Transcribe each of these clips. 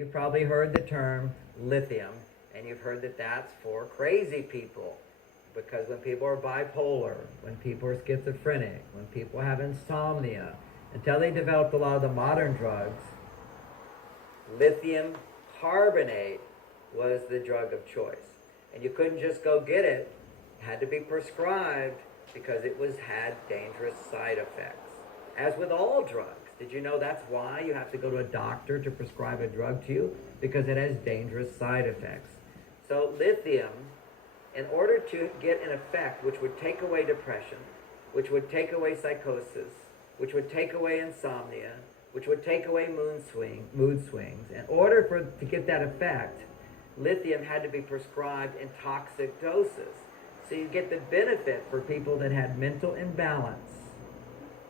You've probably heard the term lithium, and you've heard that that's for crazy people. Because when people are bipolar, when people are schizophrenic, when people have insomnia, until they developed a lot of the modern drugs, lithium carbonate was the drug of choice. And you couldn't just go get it. It had to be prescribed because it had dangerous side effects. As with all drugs. Did you know that's why you have to go to a doctor to prescribe a drug to you? Because it has dangerous side effects. So lithium, in order to get an effect which would take away depression, which would take away psychosis, which would take away insomnia, which would take away mood swings, in order to get that effect, lithium had to be prescribed in toxic doses. So you get the benefit for people that had mental imbalance,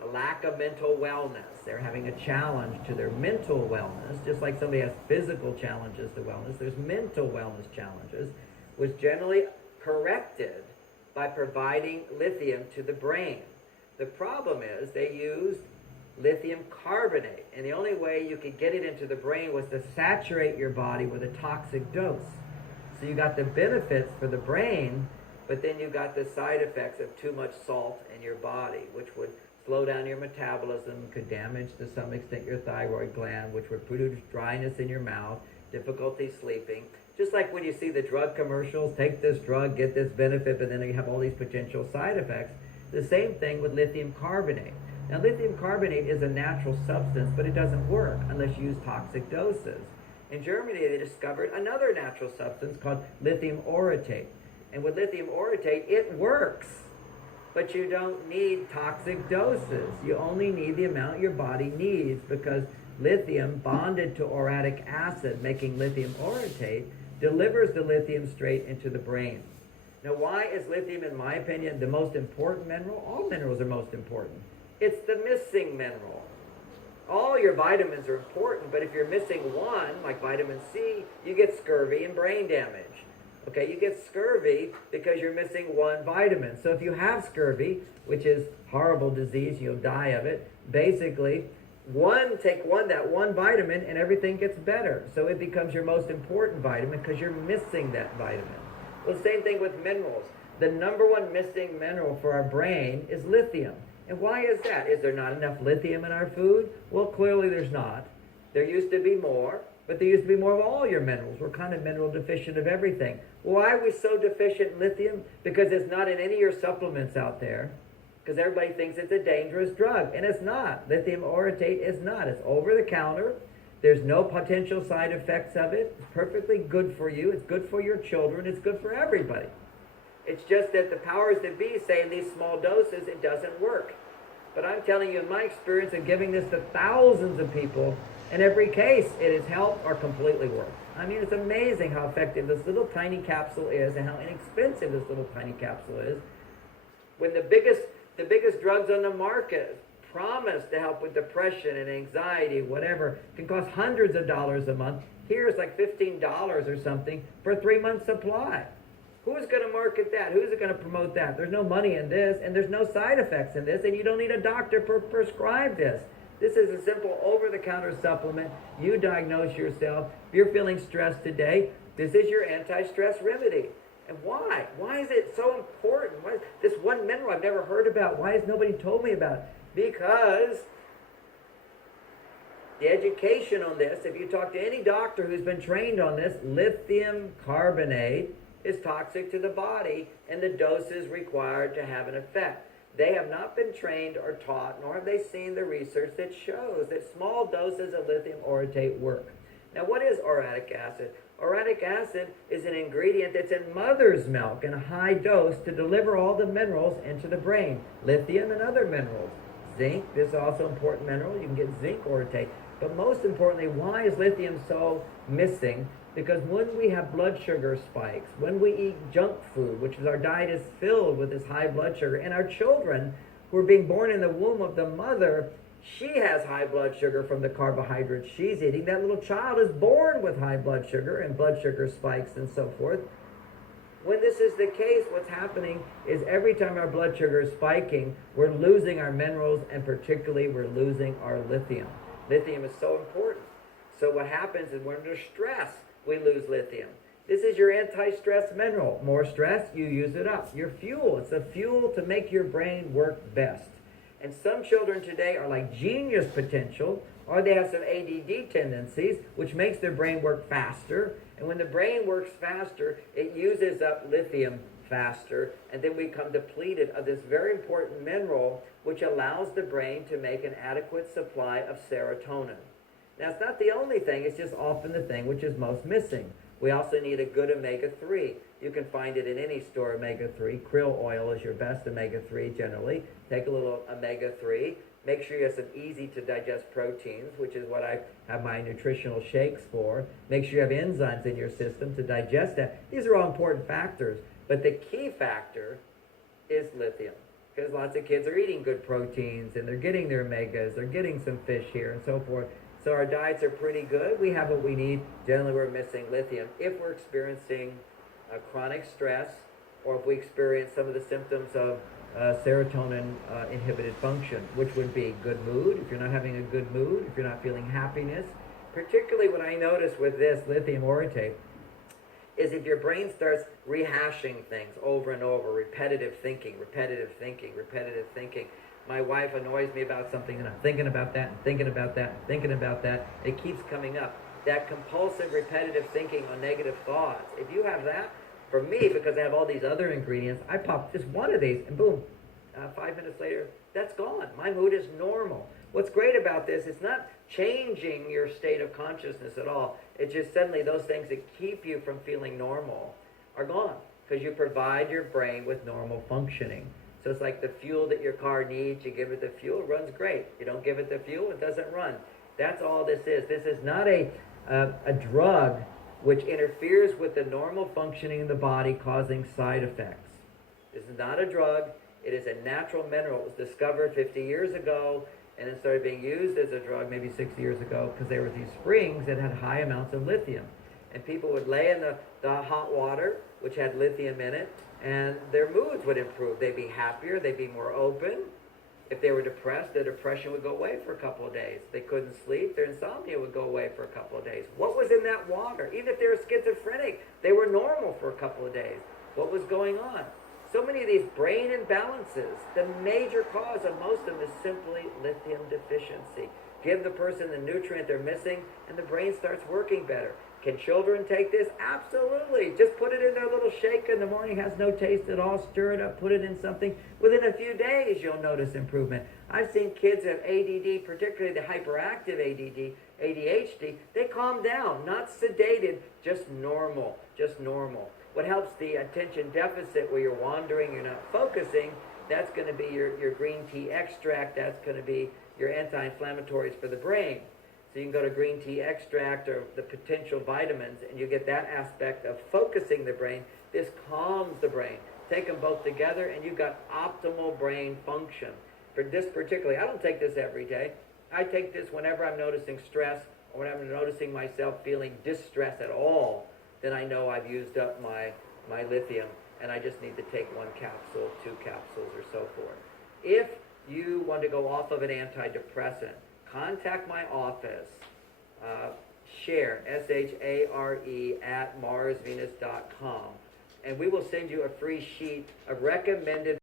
a lack of mental wellness. They're having a challenge to their mental wellness, just like somebody has physical challenges to wellness. There's mental wellness challenges, which generally corrected by providing lithium to the brain. The problem is they used lithium carbonate, and the only way you could get it into the brain was to saturate your body with a toxic dose. So you got the benefits for the brain, but then you got the side effects of too much salt in your body, which would slow down your metabolism, could damage to some extent your thyroid gland, which would produce dryness in your mouth, difficulty sleeping. Just like when you see the drug commercials, take this drug, get this benefit, but then you have all these potential side effects. The same thing with lithium carbonate. Now, lithium carbonate is a natural substance, but it doesn't work unless you use toxic doses. In Germany, they discovered another natural substance called lithium orotate. And with lithium orotate, it works. But you don't need toxic doses. You only need the amount your body needs, because lithium bonded to orotic acid, making lithium orotate, delivers the lithium straight into the brain. Now, why is lithium, in my opinion, the most important mineral? All minerals are most important. It's the missing mineral. All your vitamins are important, but if you're missing one, like vitamin C, you get scurvy and brain damage. Okay, you get scurvy because you're missing one vitamin. So if you have scurvy, which is horrible disease, you'll die of it, basically, take that one vitamin and everything gets better. So it becomes your most important vitamin because you're missing that vitamin. Well, same thing with minerals. The number one missing mineral for our brain is lithium. And why is that? Is there not enough lithium in our food? Well, clearly there's not. There used to be more, but there used to be more of all your minerals. We're kind of mineral deficient of everything. Why are we so deficient in lithium? Because it's not in any of your supplements out there. Because everybody thinks it's a dangerous drug, and it's not. Lithium orotate is not. It's over the counter. There's no potential side effects of it. It's perfectly good for you. It's good for your children. It's good for everybody. It's just that the powers that be say in these small doses it doesn't work. But I'm telling you, in my experience of giving this to thousands of people, in every case it has helped or completely worked. I mean, it's amazing how effective this little tiny capsule is and how inexpensive this little tiny capsule is. When the biggest drugs on the market promise to help with depression and anxiety, whatever, can cost hundreds of dollars a month. Here it's like $15 or something for a 3-month supply. Who's going to market that? Who's going to promote that? There's no money in this, and there's no side effects in this, and you don't need a doctor to prescribe this. This is a simple over-the-counter supplement. You diagnose yourself. If you're feeling stressed today, this is your anti-stress remedy. And why? Why is it so important? Why is this one mineral I've never heard about? Why has nobody told me about it? Because the education on this, if you talk to any doctor who's been trained on this, lithium carbonate is toxic to the body, and the doses required to have an effect. They have not been trained or taught, nor have they seen the research that shows that small doses of lithium orotate work. Now, what is orotic acid? Orotic acid is an ingredient that's in mother's milk in a high dose to deliver all the minerals into the brain. Lithium and other minerals. Zinc, this is also an important mineral. You can get zinc orotate. But most importantly, why is lithium so missing? Because when we have blood sugar spikes, when we eat junk food, which is our diet is filled with this high blood sugar, and our children who are being born in the womb of the mother, she has high blood sugar from the carbohydrates she's eating. That little child is born with high blood sugar and blood sugar spikes and so forth. When this is the case, what's happening is every time our blood sugar is spiking, we're losing our minerals, and particularly we're losing our lithium. Lithium is so important. So what happens is when under stress, we lose lithium. This is your anti-stress mineral. More stress, you use it up. Your fuel, it's the fuel to make your brain work best. And some children today are like genius potential, or they have some ADD tendencies, which makes their brain work faster. And when the brain works faster, it uses up lithium faster, and then we become depleted of this very important mineral, which allows the brain to make an adequate supply of serotonin. Now, it's not the only thing, it's just often the thing which is most missing. We also need a good omega-3. You can find it in any store, omega-3. Krill oil is your best omega-3 generally. Take a little omega-3. Make sure you have some easy-to-digest proteins, which is what I have my nutritional shakes for. Make sure you have enzymes in your system to digest that. These are all important factors. But the key factor is lithium. Because lots of kids are eating good proteins, and they're getting their omegas, they're getting some fish here, and so forth. So our diets are pretty good. We have what we need. Generally, we're missing lithium. If we're experiencing chronic stress, or if we experience some of the symptoms of serotonin inhibited function, which would be good mood. If you're not having a good mood, if you're not feeling happiness, particularly what I notice with this lithium orotate, is if your brain starts rehashing things over and over, repetitive thinking. My wife annoys me about something, and I'm thinking about that, and thinking about that, and thinking about that. It keeps coming up. That compulsive, repetitive thinking on negative thoughts. If you have that, for me, because I have all these other ingredients, I pop just one of these, and boom, 5 minutes later, that's gone. My mood is normal. What's great about this, it's not changing your state of consciousness at all. It's just suddenly those things that keep you from feeling normal are gone, because you provide your brain with normal functioning. So it's like the fuel that your car needs. You give it the fuel, it runs great. You don't give it the fuel, it doesn't run. That's all this is. This is not a drug which interferes with the normal functioning of the body, causing side effects. This is not a drug. It is a natural mineral. It was discovered 50 years ago, and it started being used as a drug maybe 60 years ago, because there were these springs that had high amounts of lithium. And people would lay in the hot water, which had lithium in it, and their moods would improve. They'd be happier, they'd be more open. If they were depressed, their depression would go away for a couple of days. They couldn't sleep, their insomnia would go away for a couple of days. What was in that water? Even if they were schizophrenic, they were normal for a couple of days. What was going on? So many of these brain imbalances, the major cause of most of them is simply lithium deficiency. Give the person the nutrient they're missing, and the brain starts working better. Can children take this? Absolutely. Just put it in their little shake in the morning, has no taste at all, stir it up, put it in something. Within a few days, you'll notice improvement. I've seen kids have ADD, particularly the hyperactive ADD, ADHD, they calm down, not sedated, just normal, What helps the attention deficit where you're wandering, you're not focusing, that's going to be your green tea extract, that's going to be your anti-inflammatories for the brain. So you can go to green tea extract or the potential vitamins, and you get that aspect of focusing the brain. This calms the brain. Take them both together, and you've got optimal brain function. For this particularly, I don't take this every day. I take this whenever I'm noticing stress, or when I'm noticing myself feeling distress at all, then I know I've used up my lithium, and I just need to take 1 capsule, 2 capsules, or so forth. If you want to go off of an antidepressant, contact my office, share, SHARE, @marsvenus.com, and we will send you a free sheet of recommended